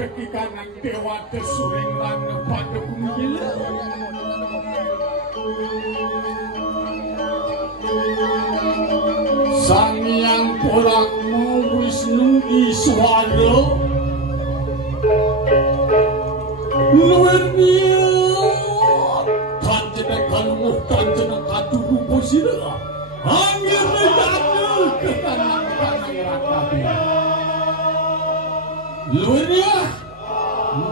Kekikangan dewa desuring suara luar biasa kanjeng kalung kanjeng katuhu posira angin menjatuh ke tangan-tangan rakabi luar biasa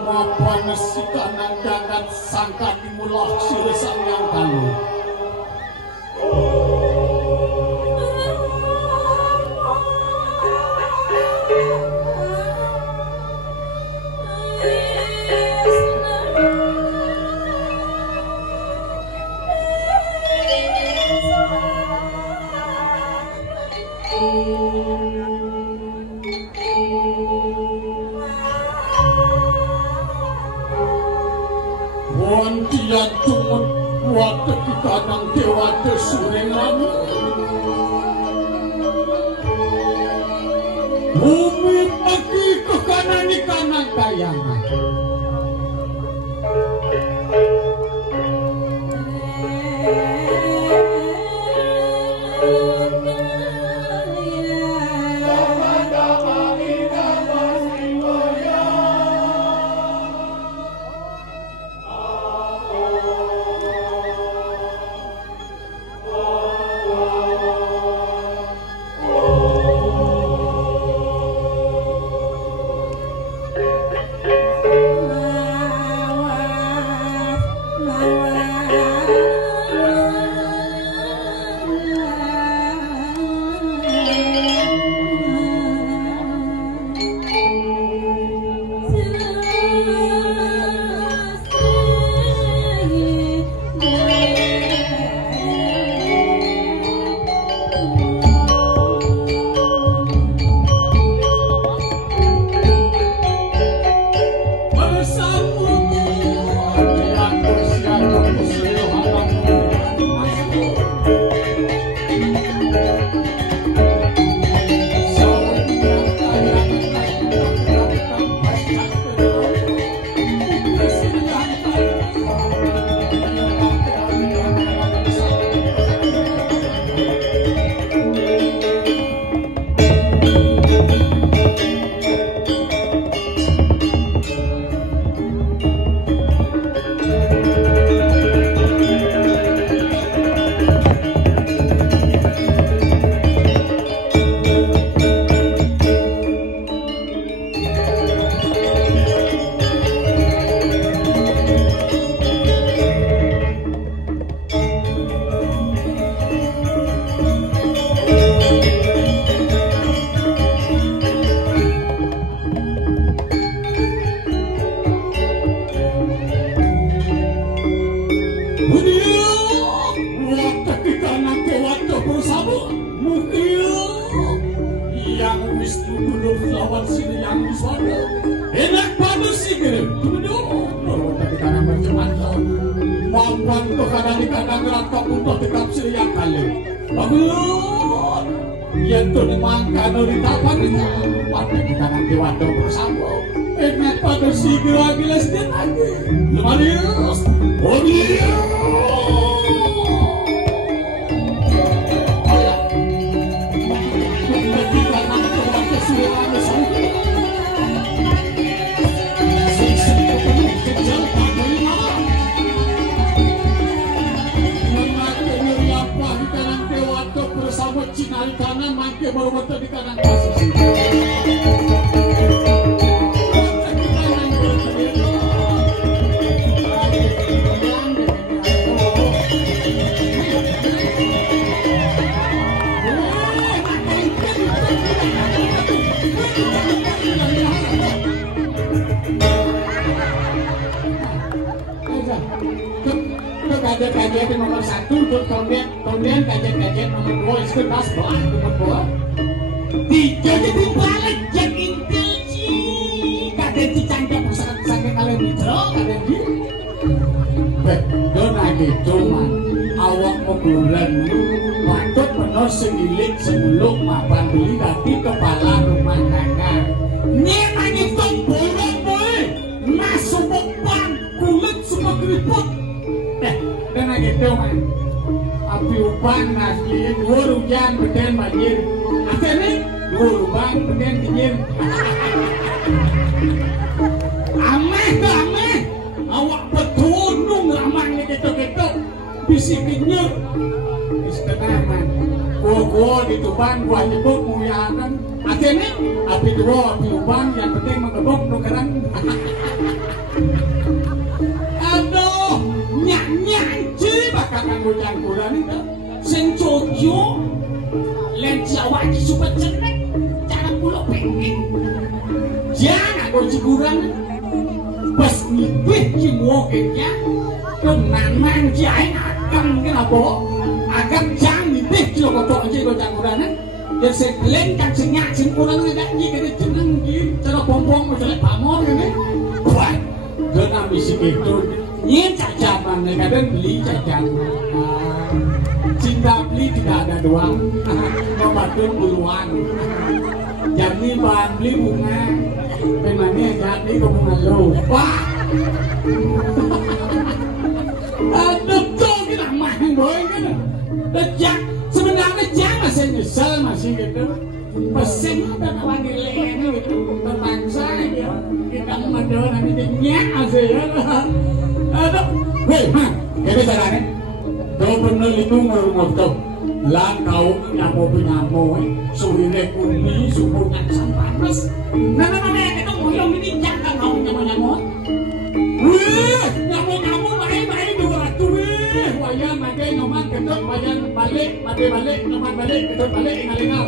mapan si kanan jangan sangka dimulak siresang yang kalung dia tumut waktu kita nang dewata surengan bumi pergi ke kanan di kanan kayangan kajet nomor 1 kemudian kajet nomor 2 itu pas nomor 2 jadi balik yang intil sih kadet dicangkep pesakit kalian mitra kadet di don lagi cuman awak mobulan waktu penuh semilik sebelum mapan beli tadi kepala rumah tangga ini lagi tombolong boy masuk bang kulit semua keriput dan gitu man api upan asli dua hujan beden banjir akhirnya lubang kemudian dingin. Ameh awak betunung ramangnya gitu bisi kinyur istenaman gua ditubang gua nyebut muyakan akhirnya api dua api lubang yang penting mengebok nukeran. Aduh nyanyi bakal kanggo jangkuran itu sing Jogja len Jawa iki super cenek cara pulau pengen jangan go ciguran pas ngipih ki mokenya kenanan kiai akan kenapa agar jangan ngipih ki kok aja go jangkuran ya seklen kan senyak sing kurang nek iki kene jeneng iki cara pompong jelek pamor ngene buat dona misi itu nyen cacapan kadang beli cacapan cinta beli tidak ada doang membantu duluan jadi bahan beli bunga memangnya jadi bunga lo wah aduh tuh kita main boy kan lejak sebenarnya jangan masih nyesel masih gitu pesen dan lagi lene gitu terbangsa ya kita mendoan nanti nyak aja ya aduh weh mah ini caranya kau bener itu ngomong tuh lan kau nyamo suwire kumi subuhnya sampanas nah itu moyong ini jangan kau nyamo wih nyamo baik dua wih wayan mage noman ketut wayan balik noman balik ketut balik ingal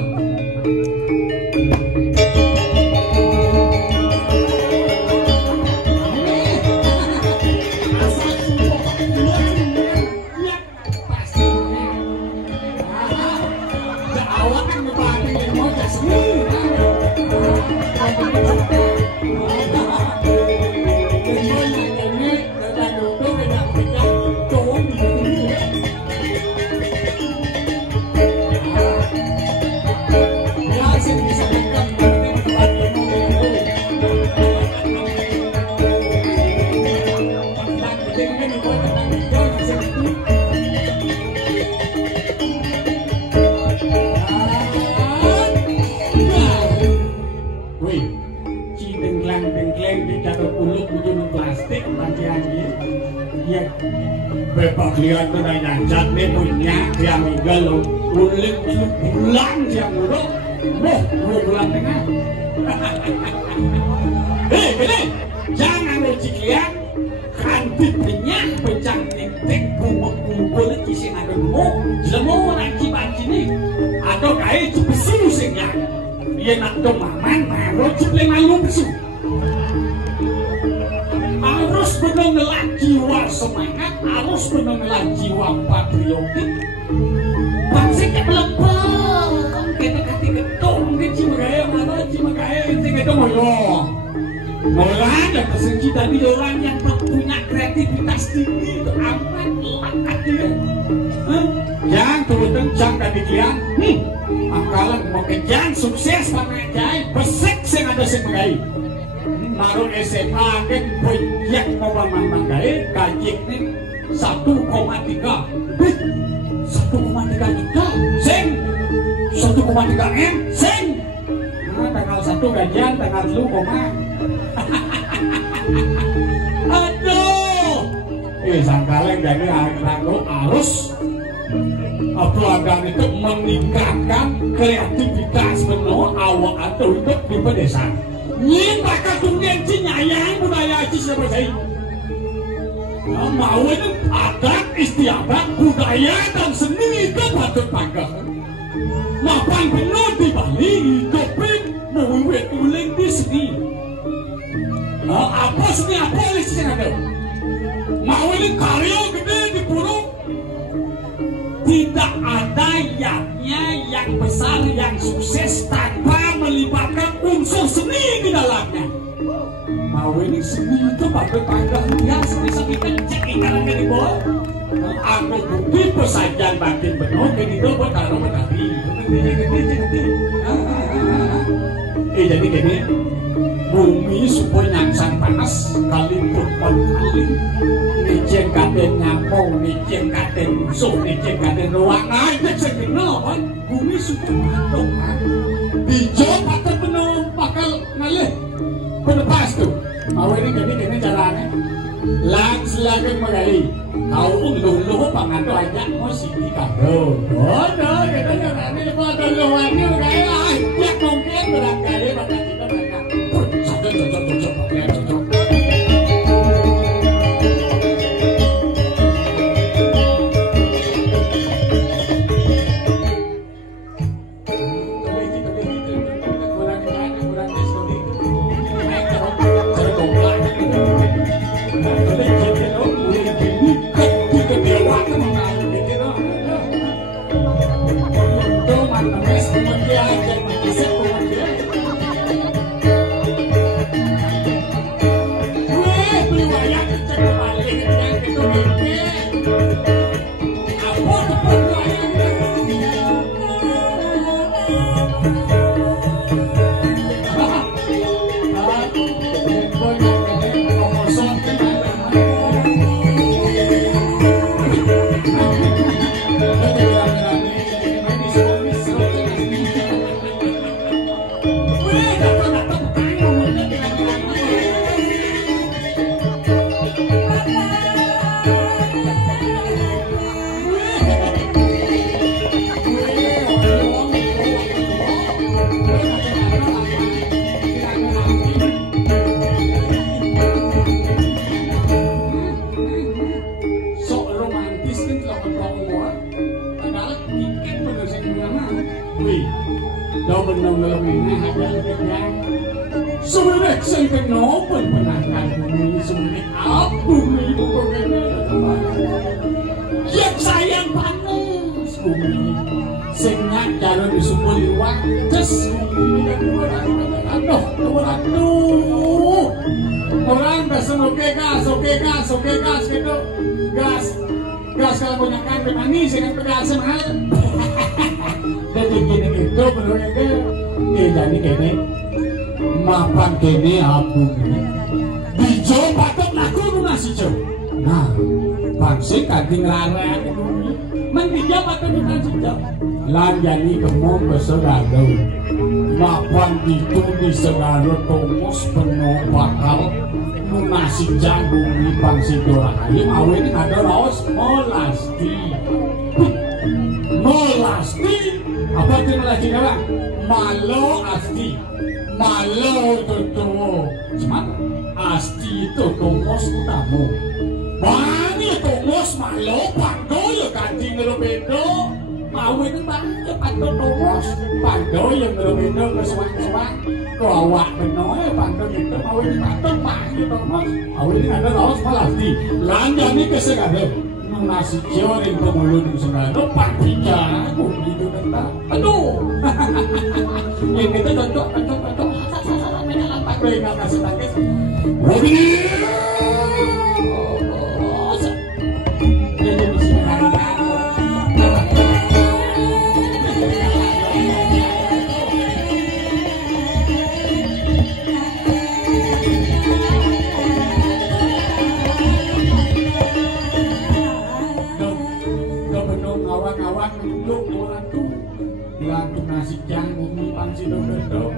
Bapak lihat tuh nyancat nih punya dia minggal lo ulit bulan dia mulu bulan tengah hei jangan lo ciklian kantit penyak pencang tik bumbu kisih ada jelemu nanti banci nih atau kayak besu singnya dia nak domaman baru cipleng mayu besu harus benar-benar jiwa semangat, harus benar-benar jiwa patriotik. Bangsa kita melempar, kita kati ketong, kita cimagaya, kita ketong moyong. Mulai dan pesan kita di orang yang punya kreativitas tinggi itu amat lakat dia. Yang turun jam tadi kian, angkalan mau kejan sukses pakai jahit, besek sing ada sing mengai. Baru SMA kan banyak orang manggai gaji ini 1,3 juta sing 1,3 M sing tanggal 1 gajian tanggal 2 aduh sangkaleng jadi harus pelanggan itu meningkatkan kreativitas penuh awak atau hidup di pedesaan ini bakal kemudian nyayang budaya Aji siapa saya mau itu adat istiadat budaya dan seni itu patut bangga mapan penuh di Bali hidupin mewet tuling di seni apa seni apa yang ada mau ini karya gede di Puruk tidak ada yaknya yang besar yang sukses tanpa melibatkan unsur seni di dalamnya. Mau ini seni itu patut bangga yang bisa kita cek ikan di bawah. Aku bukti pesajian batin penuh jadi itu bertaruh bertadi. Jadi gini bumi supaya nyangsang panas kali kali nicen kaden nyamuk nicen kaden musuh nicen kaden ruangan aja segini bumi supaya panas ageng magali. Tahu ulu panganto aja mo sini kado. Dodo katanya nanti lepas duluannya kayak ya mungkin barangkali pada kita mereka. Cocok pakai cocok. Gas kalau punya kan manis dengan pedas mahal. Jadi gini itu menurutnya jadi gini mapan gini abu dijo patut laku nasi jo. Nah bangsi kading larang mendija patut nasi jo. Lanjani kemong beserado mapan itu di segala tomos penuh bakal nasi jagung di bangsi doang ayo awin ada raos molasti apa itu melasti apa malo asti malo itu cuma asti itu tomos utamu banyak tomos malo pando ya ganti ngerobedo awin itu banyak pando tomos pando yang ngerobedo kesuang-suang awak benoe pando itu awin pando banyak tomos awin ada raos molasti lanjani kesegade nasi goreng pemulung segala partinya aku gitu kan aduh ini kita cocok menyala pakai nggak kasih takis nasi jagung di panci dodo.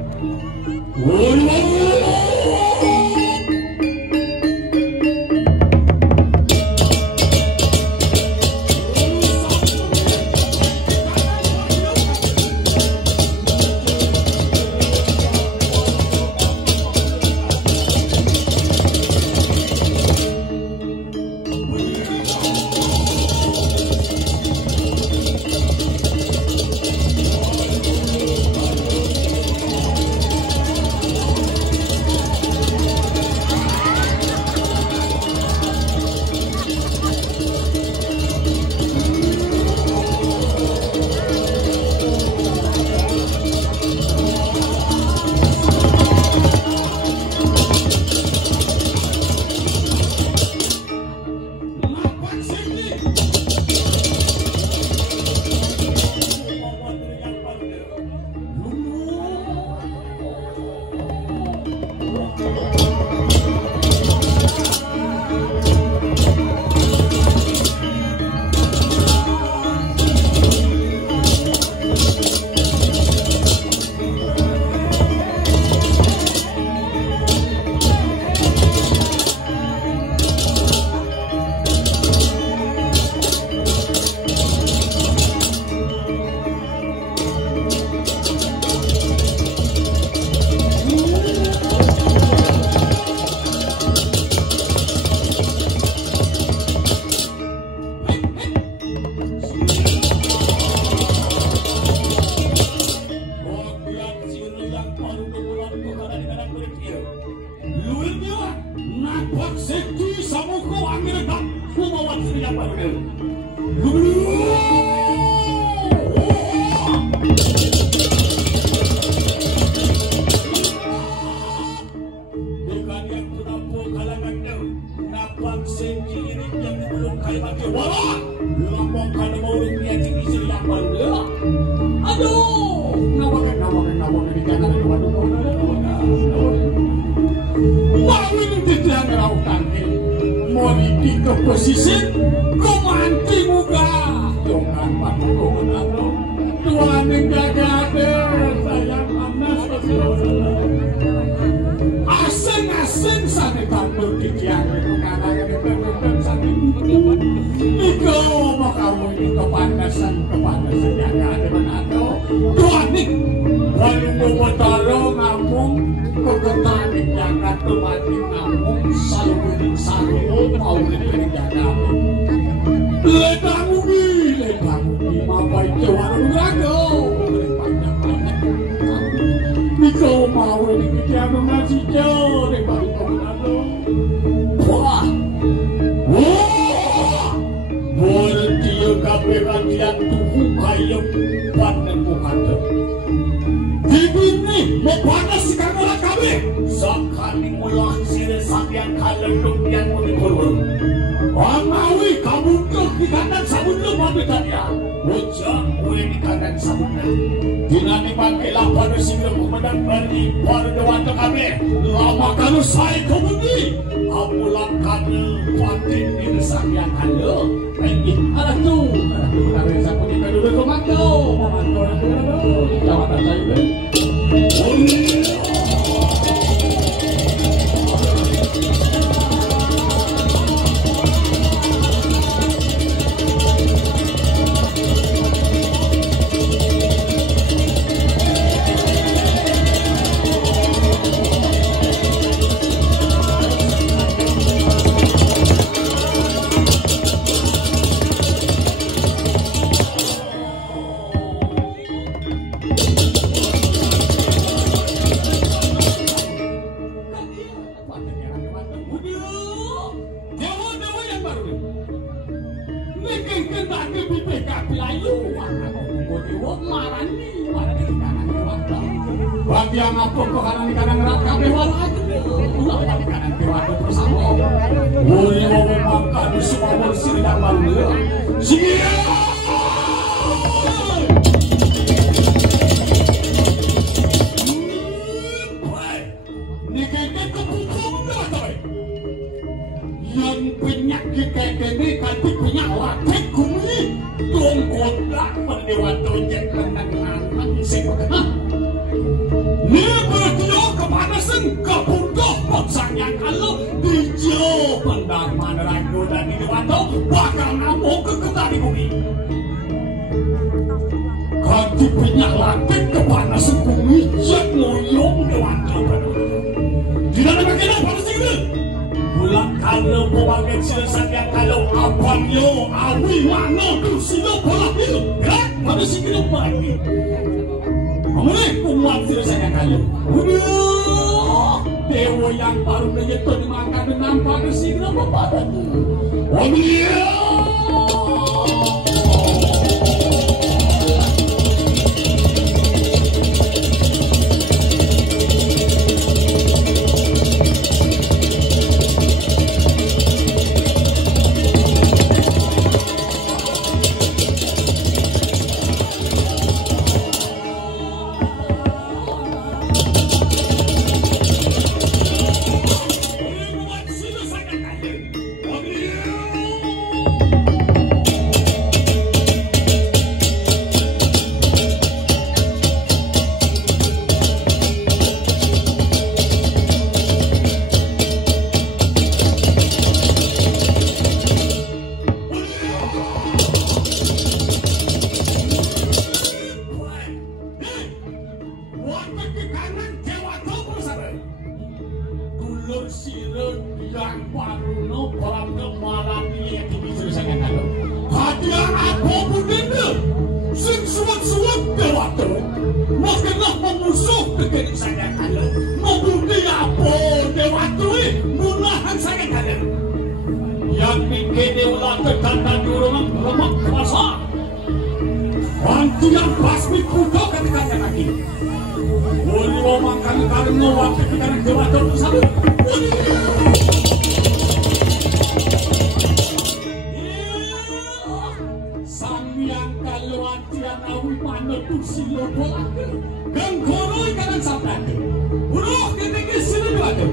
yang baru bukan yang menampung kalangan napang sendiri yang belum kaya mati wala lambang kada mau rupiah tinggi sini yang baru aduh nawakan di kanan ada waduh mau ini tidak ngeraukan mau di ke posisi komanti muka jangan patuh komandan Tuhan menjaga sayang anas asing sampai tampil di tiang itu katanya diperlukan sampai Niko mau kamu ini kepanasan yang ada menado Tuhan nih walau mau tolong ngomong keketanik yang kata mati ngomong selalu mau dijaga ledamu mapai jawa rago Niko mau dikejar masih jauh dari komandan wah boleh dia kaberan dia tubuh kayak panen bukan ini mau panas sekarang orang kami sekali mulah sini sampai kalendung yang mau dikurung Amawi kamu tuh di kanan sabun lu mabikan ya Bocah gue di kanan sabunnya Dinani pakai lapan sehingga komandan berani pada dewan kami lama kalau saya kemudi amulang kami patin di desak yang halo ada tuh dari sapu di kedua komando jawatan saya juga bagi yang apa ke kanan neraka bewala ulah di kanan bewala bersama boleh memakan di semua bersih yang baru yang penyakit kayak gini tapi punya latek kumi tongkot lah pendewata jenderal sebenarnya Nebetio kepanasan kepundoh paksanya kalau hijau pendang manerago dan di dewato bakal ngamuk ke ketari bumi ganti penyak lantik kepanasan bumi jak ngoyong dewato tidak ada bagian apa sih bulan kalau pemakai silsan yang kalau abang yo awi mana tu silo pola itu gerak pada sini lagi Mulai kuat selesai kali. Dewa yang baru menyentuh dimakan dan nampak sih kenapa pada tu. pikir ulah tertanda di rumah lemak kuasa. Wantu yang basmi kudo ketika lagi. Boleh makan karena waktu kita nak jawab bersama. Sang kalau antian awi mana tu silo bola. Gangkoroi kanan sabrak. Udah ketika silo bola.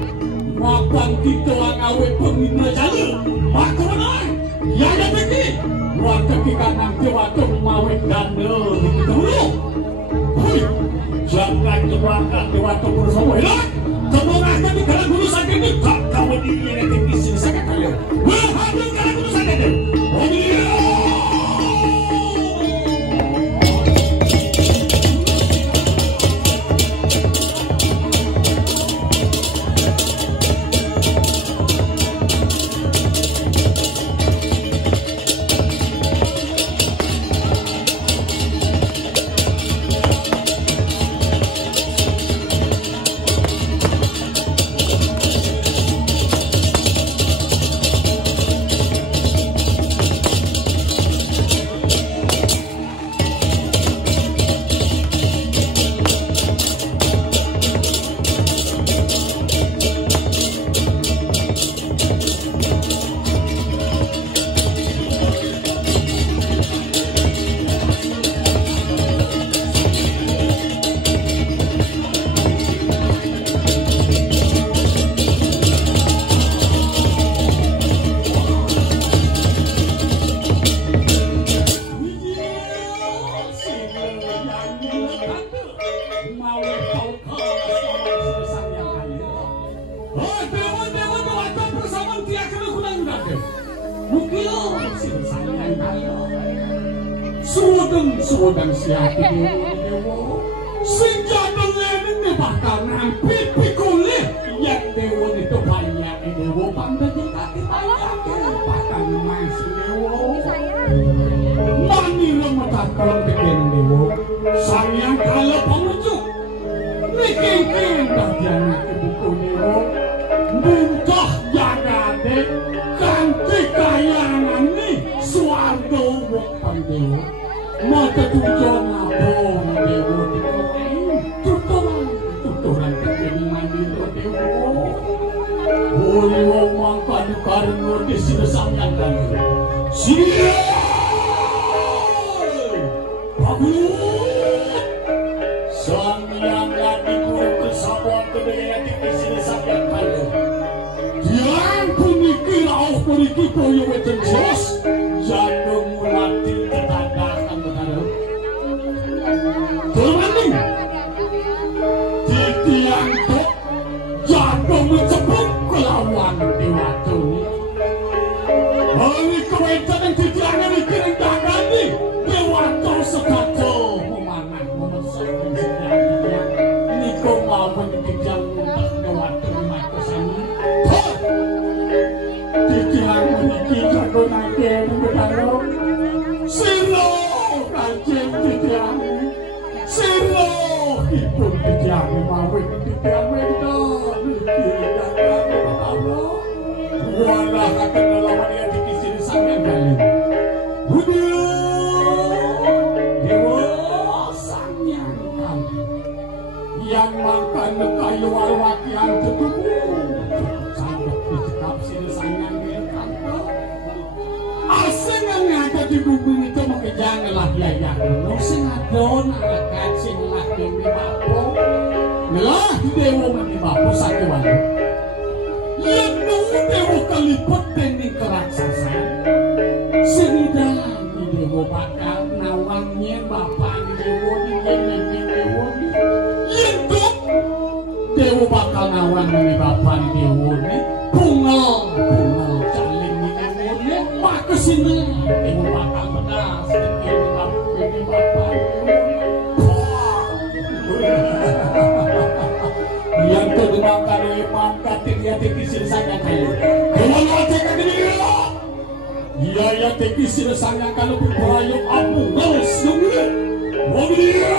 Makan kita awe pemina jalan. Maka mana? Ya ada begini. Waktu kita nanti waktu mawet dan kita dulu. Hui, jangan terangkat di waktu bersama. Hilang. Temukan di dalam guru saja ini. Tak tahu diri nanti kisah sangat kaya. Berhasil dalam guru saja ini. Oh dia. Sudah siap ini, senjata ini bakal nampil pikule yang dewa itu banyak dewa pandai kaki banyak bakal masih dewa. Mani lemah kalau bikin dewa, sayang kalau pengujuk, bikin dah jangan buku dewa, muntah jaga dek, ganti kayangan ni suardo bukan dewa. Mata tujuan abong dewa tuturan kekini mandi dewa boleh makan karena di sini sangat lagi siap bagus sang yang lagi buruk kesabaran kedua di sini sangat lagi yang punikir au puniki koyo weten jos jangan mulati mencepuk kelawan dewa Tuni. Hari kewentan yang titiannya mikirin dagang ni dewa Tuni sekato memanah memesakan sejarahnya. Ini kau mau menjejang untuk dewa Tuni mata sana. Titian memiliki jago nanti berdarah. Silo kancing titian. Silo hipun titian mawin titian mereka. Wala akan melawan yang dikisir sangat kali. Dewa sangat kali. Yang makan kayu warwakian tubuh. Sampai dicekap sini sangat direkam. Asing yang ada di bumi itu mengejar lah ya. Sing adon akan sing lagi mibapo. Lah dewa mibapo sakit walau. Yang dewa kalipet teknik keraksasan senidan di dewa bakal nawangnya bapak di dewa di dewa itu dewa bakal nawang di bapak di dewa ini bunga caling di dewa ini pak kesini dewa bakal bedas di bapak yang terdengarkan imam katiknya tekisir sangat kaya kalau wajah kaki dia iya ya tekisir sangat kalau berperayuk abu garis nungguin mobil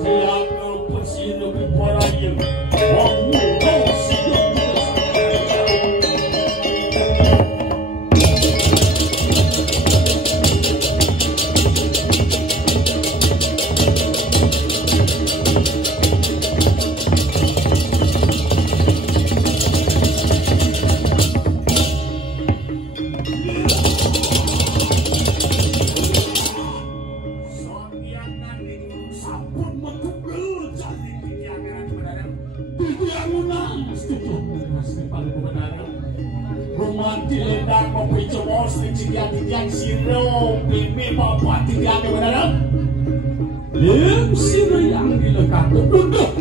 siap persin lebih berperayuk abu garis nungguin mati ledang kopi cemos dijian siro ini bapak tidak ada benar lem siro yang dilekat duduk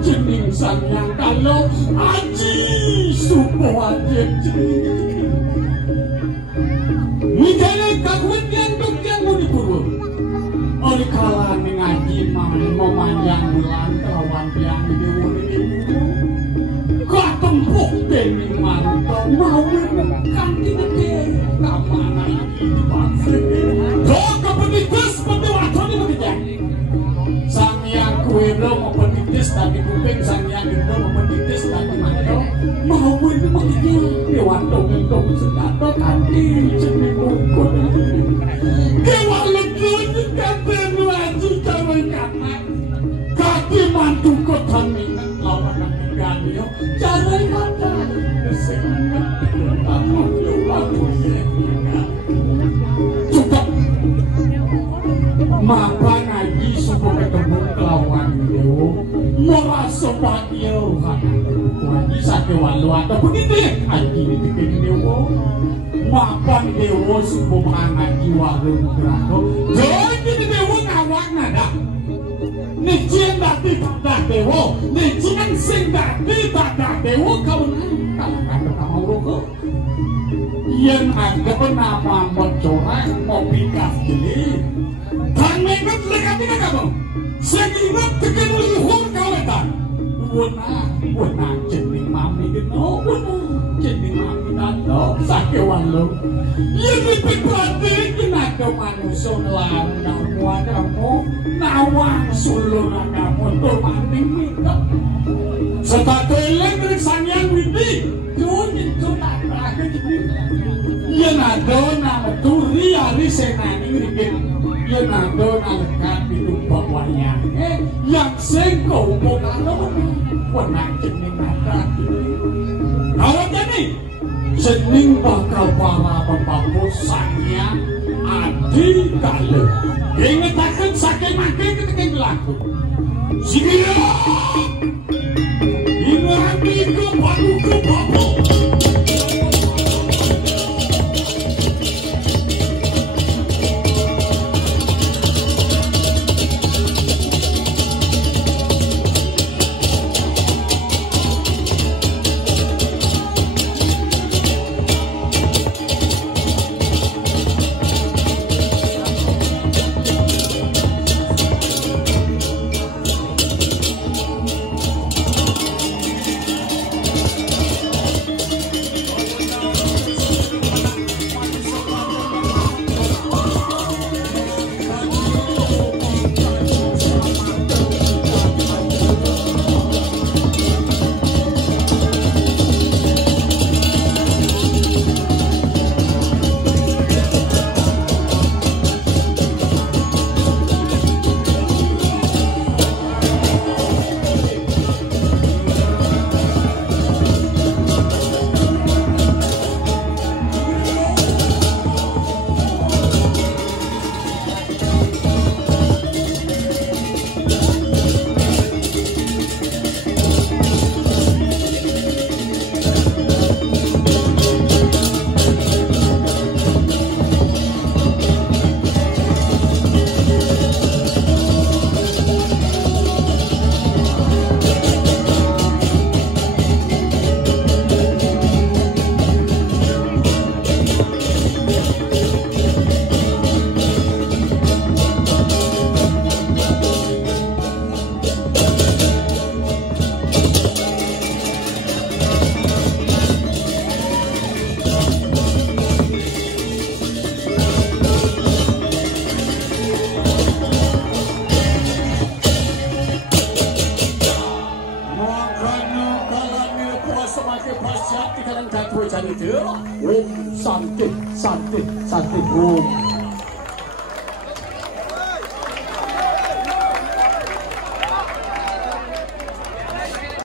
jening sang yang kalau aji supo wajib mikirnya kakuan yang duk mau dipurul oleh kalah ngaji memanjang bulan terawan yang diwuni kau tempuk dening manto mau kan dineke kamana iki dipaksa kau kepenitis seperti wadone begitu sang yang kuwiro mepenitis tadi kuping sang yang itu mepenitis tadi manto mau itu begitu dewantong sedato kanti jeneng ukun kewalet kapan wajib cawe kata kaki mantu kota minat lawan yo cara kata kesenangan kamu lupaku cukup mapa ngaji subuh ketemu kelawan yo merasa bahagia ngaji sakit walu atau begitu ya ngaji dibikin dewa mapan dewa subuh ngaji warung gerako jadi dewa ngawak nada Nician dati tak dewo, nician sing dati tak dewo kau nak kalau kamu rokok. Yang ada nama mencorak mau pikas jeli. Kan mengat lekat tidak kamu. Sekitar tekan luhur kau lekat. Wena jening mami gitu, jening mami tado sakit walau. Yang lebih berarti kena manusia ngelarang kamu nawang sulur kamu tuh maning minta. Setelah kalian bersang yang widi, jonin coba terakhir jadi. Yang ada nama turi hari senani ngirikin. Yang ada nama kami lupa wayangnya. Yang sengkau bukan wena jening mata. Kalau jadi jening bakal para pembawa sangnya adi kalah. Ingat akan sakit makin ketika berlaku. Sidia, ini adi ke babu. Santai.